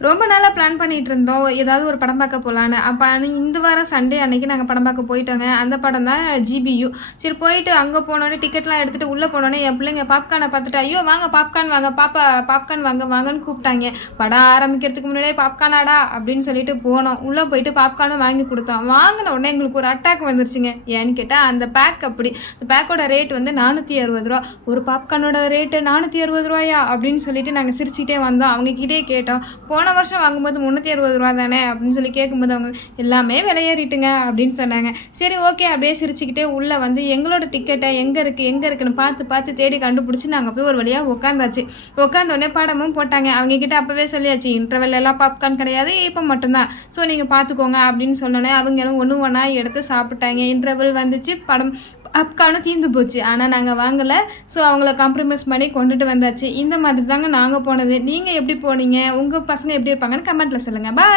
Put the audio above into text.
ரொம்ப நாளாக பிளான் பண்ணிட்டு இருந்தோம். ஏதாவது ஒரு படம் பார்க்க போலான்னு. அப்ப இந்த வாரம் சண்டே அன்னைக்கு நாங்க படம் பார்க்க போயிட்டோங்க. அந்த படம் தான் ஜிபியு. சரி போயிட்டு அங்க போனோனே டிக்கெட்லாம் எடுத்துட்டு உள்ள போனோனே என் பிள்ளைங்க பாப்கார்னை பார்த்துட்டு, "ஐயோ! வாங்க பாப்கார்ன் வாங்க பாப்பா பாப்கார்ன் வாங்க வாங்கன்னு" கூப்பிட்டாங்க. படம் ஆரம்பிக்கிறதுக்கு முன்னாடியே "பாப்கார்னாடா" அப்படின்னு சொல்லிட்டு போனோம். உள்ள போயிட்டு பாப்கார்னும் வாங்கி கொடுத்தோம். வாங்கின உடனே எங்களுக்கு ஒரு அட்டாக் வந்துருச்சுங்க. ஏன்னு கேட்டா அந்த பேக் அப்படி. அந்த பேக்கோட ரேட் வந்து ரூ. 460. ஒரு பாப்கார்னோட ரேட்டு ரூ. 460 அப்படின்னு சொல்லிட்டு நாங்க சிரிச்சுக்கிட்டே வந்தோம். அவங்க கிட்டே கேட்டோம். போன வருஷம் வாங்கும்போது ரூ. 360 தானே அப்படின்னு சொல்லி கேட்கும்போது அவங்க எல்லாமே விலையேறிட்டுங்க அப்படின்னு சொன்னாங்க. சரி ஓகே அப்படியே சிரிச்சுக்கிட்டே உள்ளே வந்து எங்களோட டிக்கெட்டை எங்கே இருக்குன்னு பார்த்து பார்த்து தேடி கண்டுபிடிச்சி நாங்கள் போய் ஒரு வழியாக உட்காந்தாச்சு. உட்காந்தோடனே படமும் போட்டாங்க. அவங்க கிட்ட அப்போவே சொல்லியாச்சு, இன்டர்வெல் எல்லாம் பாப்கார்ன் கிடையாது, இப்போ மட்டும்தான், ஸோ நீங்கள் பார்த்துக்கோங்க அப்படின்னு சொன்னோன்னே அவங்களும் ஒன்று ஒன்றா எடுத்து சாப்பிட்டாங்க. இன்டர்வெல் வந்துச்சு, படம் பாப்கார்னும் தீர்ந்து போச்சு. ஆனால் நாங்கள் வாங்கலை. ஸோ அவங்கள காம்ப்ரமைஸ் பண்ணி கொண்டுட்டு வந்தாச்சு. இந்த மாதிரி தாங்க நாங்கள் போனது. நீங்கள் எப்படி போனீங்க? உங்கள் பசங்க எப்படி இருப்பாங்கன்னு கமெண்ட்டில் சொல்லுங்கள். பாய்.